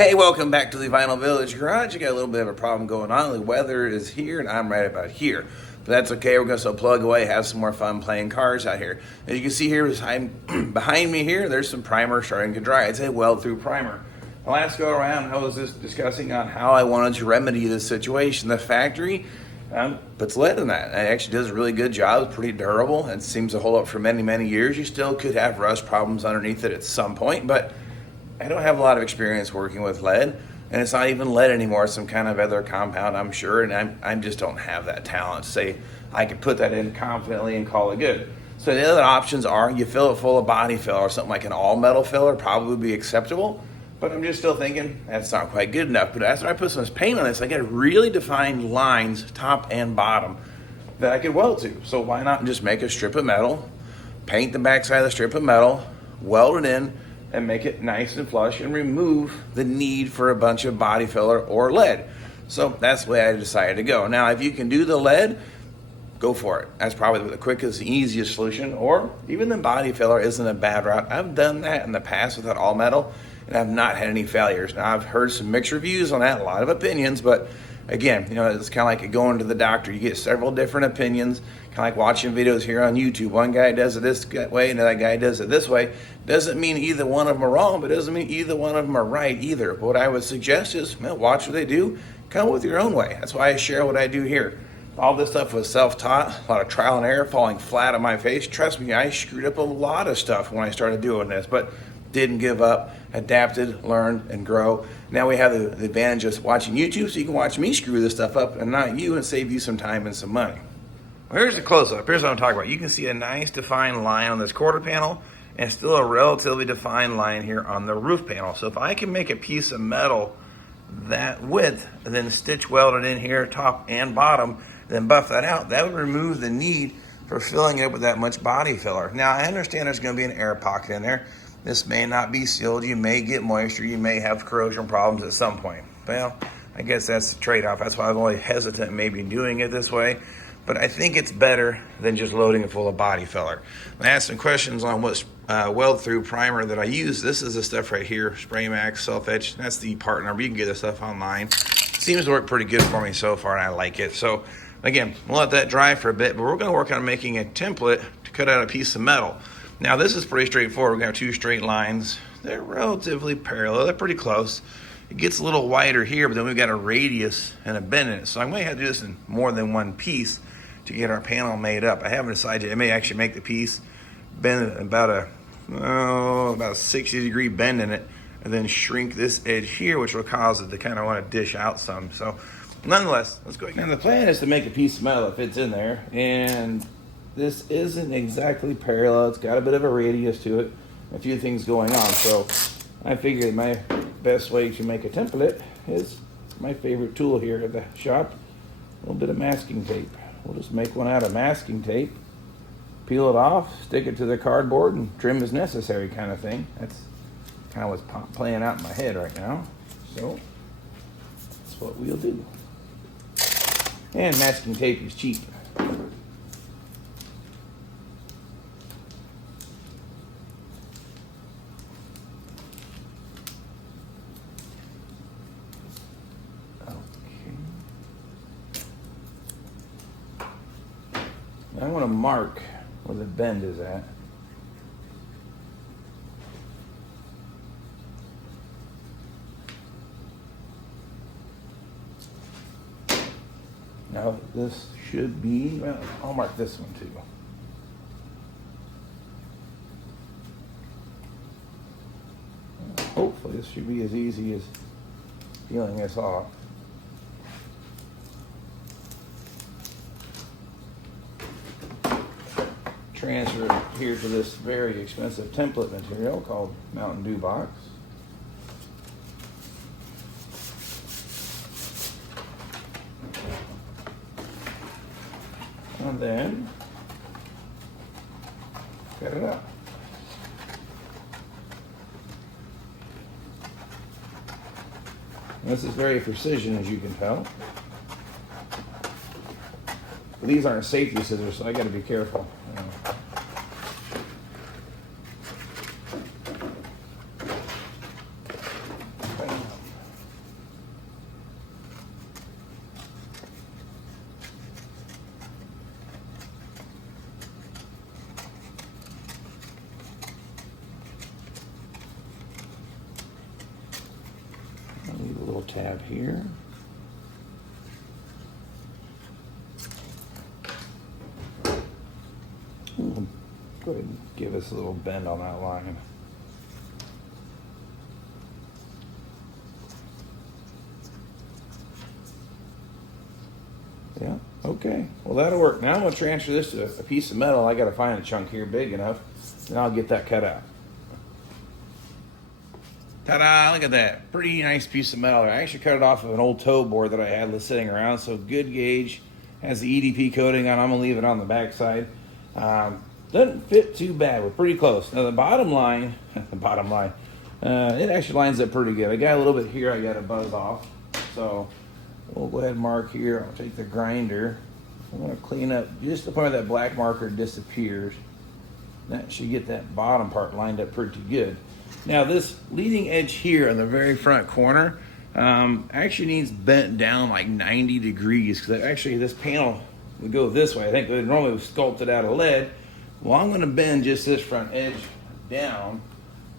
Hey, welcome back to the Vinyl Village Garage. I got a little bit of a problem going on. The weather is here and I'm right about here. But that's okay, we're gonna still plug away, have some more fun playing cars out here. As you can see here, behind me here, there's some primer starting to dry. It's a weld-through primer. The last go around, I was just discussing on how I wanted to remedy this situation. The factory puts lead in that. It actually does a really good job. It's pretty durable and seems to hold up for many, many years. You still could have rust problems underneath it at some point, but I don't have a lot of experience working with lead, and it's not even lead anymore. It's some kind of other compound, I'm sure, and I just don't have that talent to say I could put that in confidently and call it good. So the other options are you fill it full of body filler, or something like an all-metal filler probably would be acceptable, but I'm just still thinking that's not quite good enough. But after I put some paint on this, I get really defined lines, top and bottom, that I could weld to. So why not just make a strip of metal, paint the backside of the strip of metal, weld it in, and make it nice and flush and remove the need for a bunch of body filler or lead. So that's the way I decided to go. Now, if you can do the lead, go for it. That's probably the quickest, easiest solution, or even the body filler isn't a bad route. I've done that in the past with that all metal, and I've not had any failures. Now, I've heard some mixed reviews on that, a lot of opinions, but again, it's kind of like going to the doctor. You get several different opinions, kind of like watching videos here on YouTube. One guy does it this way, another guy does it this way. Doesn't mean either one of them are wrong, but doesn't mean either one of them are right either. But what I would suggest is, watch what they do, come up with your own way. That's why I share what I do here. All this stuff was self-taught, a lot of trial and error, falling flat on my face. Trust me, I screwed up a lot of stuff when I started doing this, but didn't give up, adapted, learned, and grow. Now we have the advantage of watching YouTube, so you can watch me screw this stuff up and not you, and save you some time and some money. Well, here's the close-up. Here's what I'm talking about. You can see a nice defined line on this quarter panel, and still a relatively defined line here on the roof panel. So if I can make a piece of metal that width, and then stitch weld it in here, top and bottom, then buff that out, that would remove the need for filling it with that much body filler. Now, I understand there's going to be an air pocket in there. This may not be sealed. You may get moisture. You may have corrosion problems at some point. Well, I guess that's the trade-off. That's why I'm only hesitant maybe doing it this way. But I think it's better than just loading it full of body filler. I asked some questions on what weld-through primer that I use. This is the stuff right here, Spray Max Self-Etch. That's the part number. You can get this stuff online. Seems to work pretty good for me so far, and I like it. So again, we'll let that dry for a bit, but we're going to work on making a template to cut out a piece of metal. Now this is pretty straightforward. We're going to have two straight lines. They're relatively parallel. They're pretty close. It gets a little wider here, but then we've got a radius and a bend in it. So I may have to do this in more than one piece to get our panel made up. I haven't decided. I may actually make the piece, bend it about a 60-degree bend in it, and then shrink this edge here, which will cause it to kind of want to dish out some. So nonetheless, let's go ahead. Now the plan is to make a piece of metal that fits in there, and this isn't exactly parallel. It's got a bit of a radius to it, a few things going on. So I figured my best way to make a template is my favorite tool here at the shop, a little bit of masking tape. We'll just make one out of masking tape, peel it off, stick it to the cardboard, and trim as necessary kind of thing. That's kind of what's playing out in my head right now. So that's what we'll do. And masking tape is cheap. I want to mark where the bend is at. Now this should be, well, I'll mark this one too. Hopefully this should be as easy as peeling this off. Transfer it here to this very expensive template material called Mountain Dew Box. And then cut it out. This is very precision, as you can tell. These aren't safety scissors, so I got to be careful. little tab here. Ooh, go ahead and give us a little bend on that line. Yeah, okay. Well, that'll work. Now I'm going to transfer this to a piece of metal. I got to find a chunk here big enough, and I'll get that cut out. Ta-da, look at that. Pretty nice piece of metal. I actually cut it off of an old toe board that I had sitting around, so good gauge. Has the EDP coating on. I'm going to leave it on the back side. Doesn't fit too bad. We're pretty close. Now the bottom line, it actually lines up pretty good. I got a little bit here I got to buzz off, so we'll go ahead and mark here. I'll take the grinder. I'm going to clean up just the point where that black marker disappears. That should get that bottom part lined up pretty good. Now this leading edge here on the very front corner actually needs bent down like 90 degrees, because actually this panel would go this way. I think it normally was sculpted out of lead. Well, I'm going to bend just this front edge down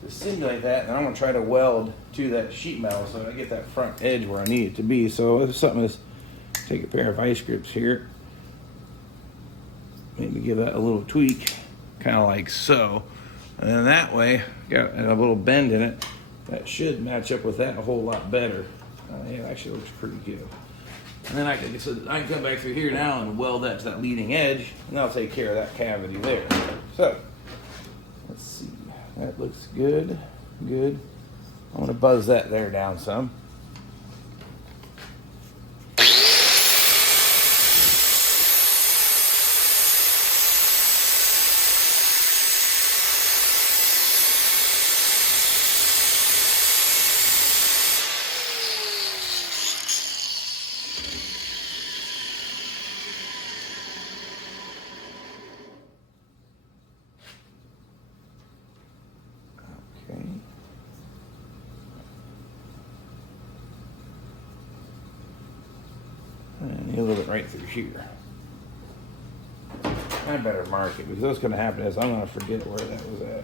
to simulate that, and I'm going to try to weld to that sheet metal so I get that front edge where I need it to be. So if something is, take a pair of vice grips here, maybe give that a little tweak, kind of like so, and then that way got a little bend in it. That should match up with that a whole lot better. Yeah, it actually looks pretty good. And then I can come back through here now and weld that to that leading edge, and that'll take care of that cavity there. So let's see, that looks good. I'm gonna buzz that there down some. Okay. And a little bit right through here. I better mark it, because what's going to happen is I'm going to forget where that was at.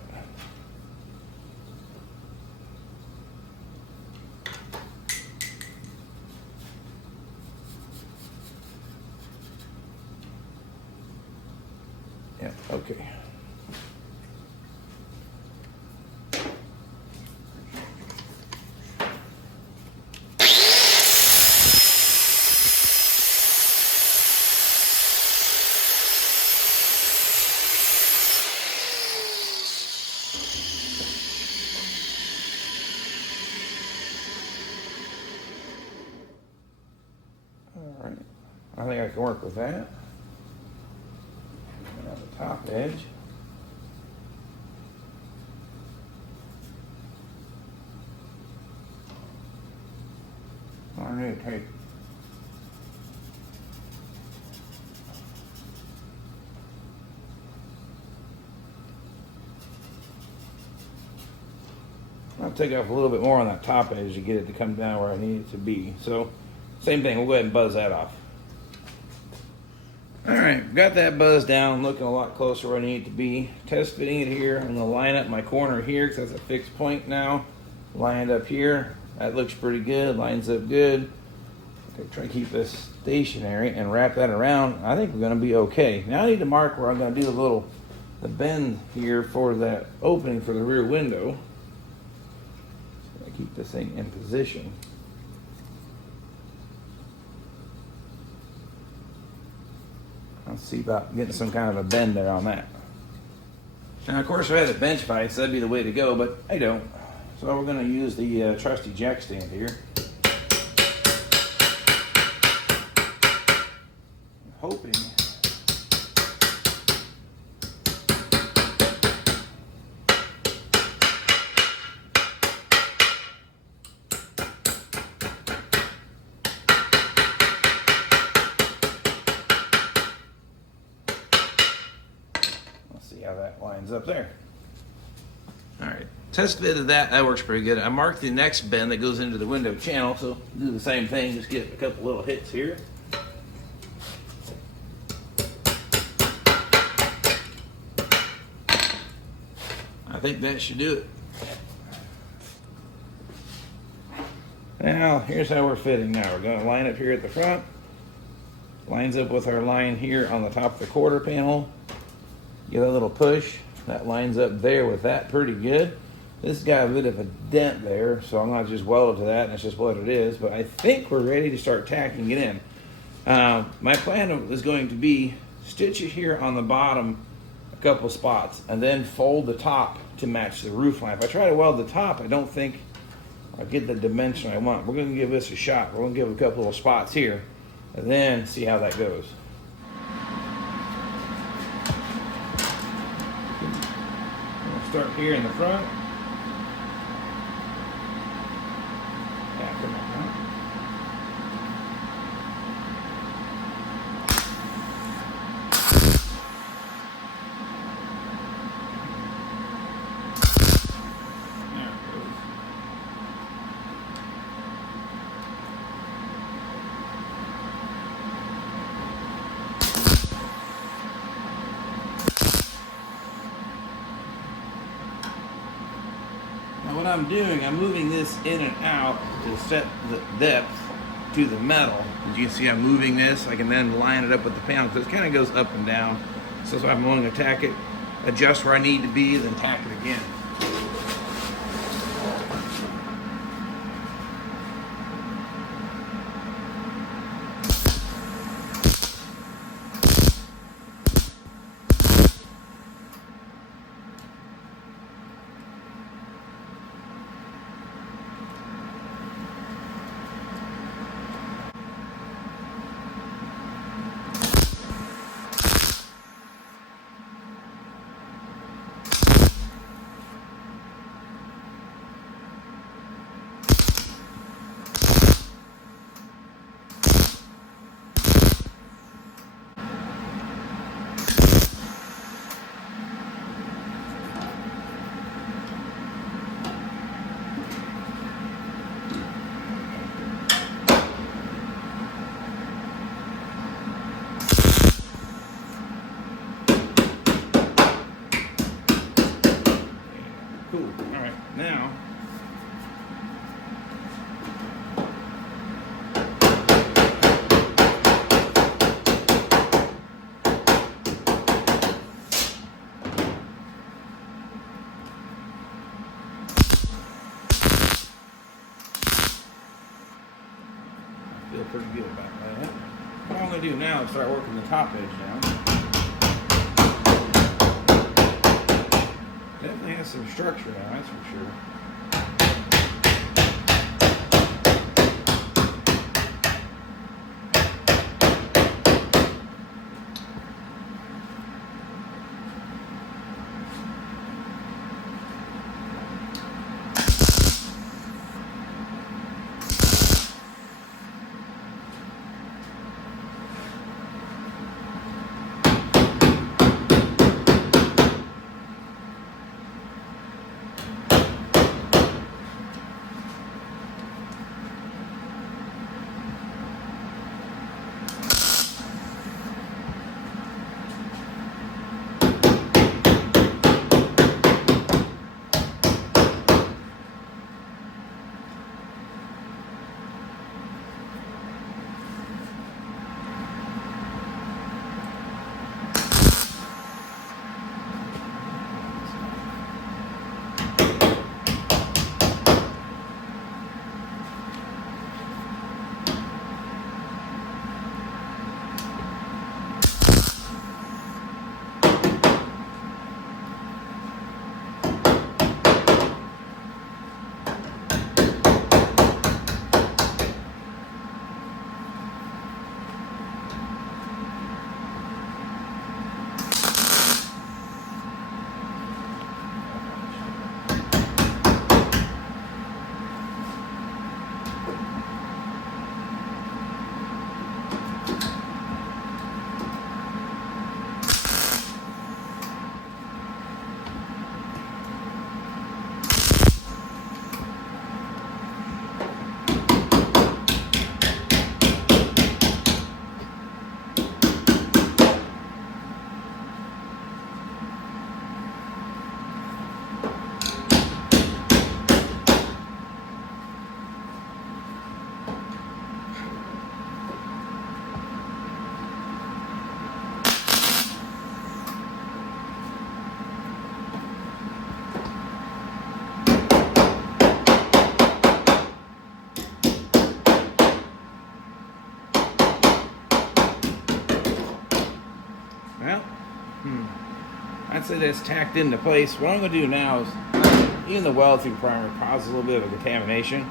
Yeah, okay. All right, I think I can work with that. And on the top edge. I need to take I'll take off a little bit more on that top edge to get it to come down where I need it to be. So same thing, we'll go ahead and buzz that off. All right, got that buzz down, looking a lot closer where I need it to be. Test fitting it here. I'm gonna line up my corner here because that's a fixed point now. Line it up here. That looks pretty good, lines up good. Okay, try to keep this stationary and wrap that around. I think we're gonna be okay. Now I need to mark where I'm gonna do the bend here for that opening for the rear window. So I keep this thing in position. Let's see about getting some kind of a bend there on that. Now, of course, if I had a bench vise, that'd be the way to go, but I don't. So we're going to use the trusty jack stand here. I'm hoping see how that lines up there. All right, test fitted that works pretty good. I marked the next bend that goes into the window channel, so do the same thing, just get a couple little hits here. I think that should do it. Now, here's how we're fitting now. We're going to line up here at the front. Lines up with our line here on the top of the quarter panel. Give that little push. That lines up there with that pretty good. This got a bit of a dent there, so I'm not just welded to that, and that's just what it is. But I think we're ready to start tacking it in. My plan is going to be stitch it here on the bottom a couple spots, and then fold the top to match the roof line. If I try to weld the top, I don't think I'll get the dimension I want. We're going to give this a shot. We're going to give a couple little spots here, and then see how that goes. We'll start here in the front. Yeah, come on, huh? What I'm doing, I'm moving this in and out to set the depth to the metal. As you can see, I'm moving this. I can then line it up with the panel because it kind of goes up and down. So I'm going to tack it, adjust where I need to be, then tack it again. Cool. All right, now I feel pretty good about that. What I'm going to do now is start working the top edge down. Definitely has some structure now, that's for sure. once it's tacked into place, what I'm going to do now is, even the weld-through primer causes a little bit of contamination.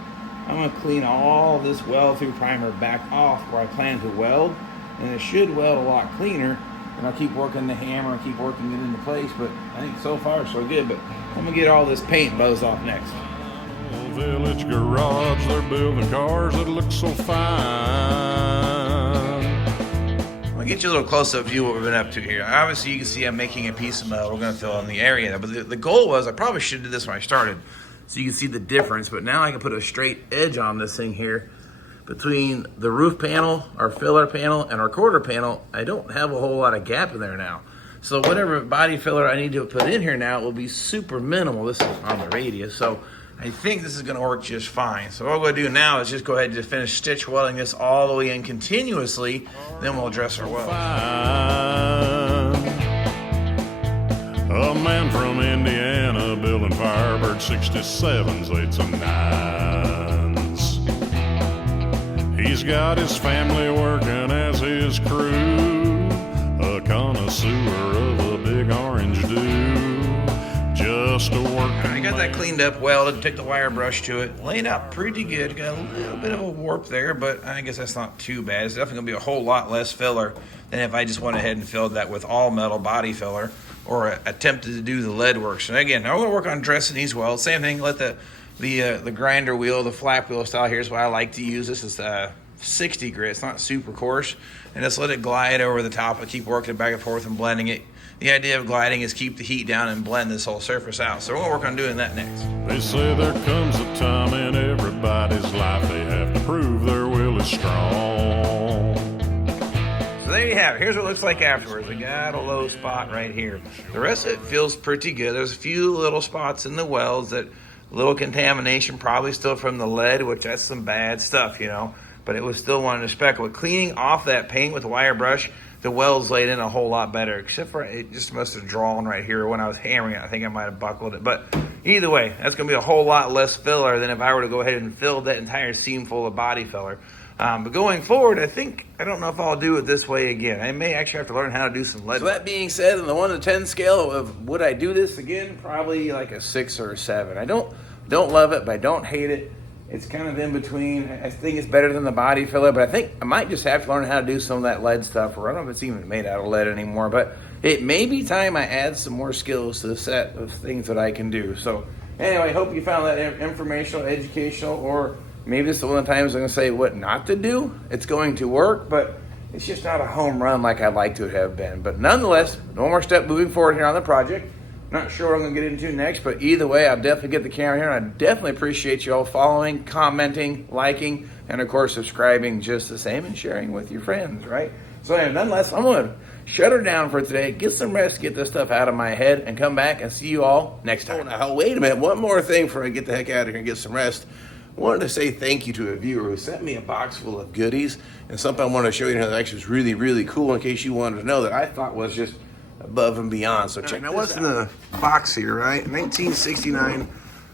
I'm going to clean all this weld-through primer back off where I plan to weld, and it should weld a lot cleaner. And I'll keep working the hammer and keep working it into place, but I think so far so good. But I'm going to get all this paint buzzed off next. Village garage, they're building cars that look so fine. I'll get you a little close-up view of what we've been up to here. Obviously, you can see I'm making a piece of metal. We're going to fill in the area. But the goal was, I probably should have did this when I started, so you can see the difference. But now I can put a straight edge on this thing here. Between the roof panel, our filler panel, and our quarter panel, I don't have a whole lot of gap in there now. So whatever body filler I need to put in here now will be super minimal. This is on the radius, so I think this is going to work just fine. So what I'm going to do now is just go ahead and just finish stitch welding this all the way in continuously, then we'll address our weld. A man from Indiana building Firebird 67s, 8s, and 9s. He's got his family working as his crew, a connoisseur of a big orange dew. Just a work. I got that cleaned up, welded, took the wire brush to it, laid out pretty good. Got a little bit of a warp there, but I guess that's not too bad. It's definitely gonna be a whole lot less filler than if I just went ahead and filled that with all metal body filler or attempted to do the lead work. So again, I'm gonna work on dressing these welds. Same thing, let the grinder wheel, the flap wheel style, here's what I like to use. This is 60 grit, it's not super coarse, and just let it glide over the top. I keep working it back and forth and blending it. The idea of gliding is keep the heat down and blend this whole surface out. So we're gonna work on doing that next. They say there comes a time in everybody's life they have to prove their will is strong. So there you have it. Here's what it looks like afterwards. We got a low spot right here. The rest of it feels pretty good. There's a few little spots in the welds that little contamination, probably still from the lead, which that's some bad stuff, you know. But it was still wanting to speckle. But cleaning off that paint with a wire brush, the welds laid in a whole lot better, except for it just must have drawn right here when I was hammering it. I think I might have buckled it. But either way, that's going to be a whole lot less filler than if I were to go ahead and fill that entire seam full of body filler. But going forward, I don't know if I'll do it this way again. I may actually have to learn how to do some lead. So that being said, on the 1 to 10 scale of would I do this again, probably like a 6 or a 7. I don't love it, but I don't hate it. It's kind of in between. I think it's better than the body filler, but I think I might just have to learn how to do some of that lead stuff, or I don't know if it's even made out of lead anymore, but it may be time I add some more skills to the set of things that I can do. So anyway, I hope you found that informational, educational, or maybe this is one of the times I'm going to say what not to do. It's going to work, but it's just not a home run like I'd like to have been. But nonetheless, one more step moving forward here on the project. Not sure what I'm going to get into next, but either way, I'll definitely get the camera here, and I definitely appreciate you all following, commenting, liking, and of course, subscribing just the same, and sharing with your friends, right? So anyway, nonetheless, I'm going to shut her down for today, get some rest, get this stuff out of my head, and come back and see you all next time. Now, wait a minute, one more thing before I get the heck out of here and get some rest. I wanted to say thank you to a viewer who sent me a box full of goodies, and something I wanted to show you that actually was really, really cool in case you wanted to know that I thought was just above and beyond. So check. Now what's in the box here, right? 1969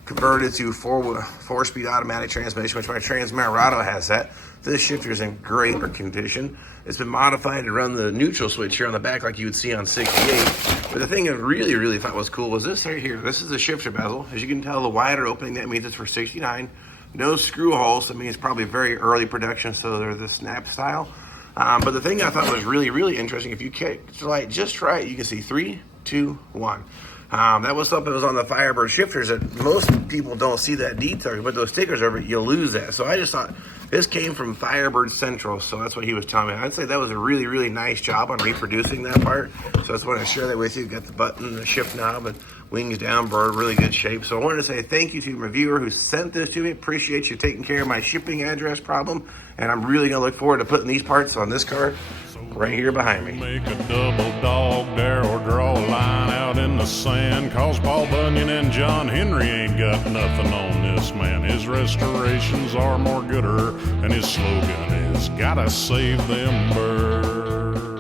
converted to four-speed automatic transmission, which my Transmarado has that. This shifter is in great condition. It's been modified to run the neutral switch here on the back like you would see on 68. But the thing I really, really thought was cool was this right here. This is the shifter bezel. As you can tell, the wider opening, that means it's for 69. No screw holes. I mean, it's probably very early production, so they're the snap style. But the thing I thought was really, really interesting, if you catch the light just right, you can see 3, 2, 1. That was something that was on the Firebird shifters that most people don't see that detail, but those stickers over it, you'll lose that. So I just thought this came from Firebird Central, so that's what he was telling me. I'd say that was a really, really nice job on reproducing that part. So I just wanted to share that with you. Got the button, the shift knob, and wings down, bird, really good shape. So I wanted to say thank you to my viewer who sent this to me. Appreciate you taking care of my shipping address problem. And I'm really going to look forward to putting these parts on this car right here behind me. Make a double dog dare or draw a line out in the sand, cause Paul Bunyan and John Henry ain't got nothing on this man. His restorations are more gooder, and his slogan is gotta save them birds.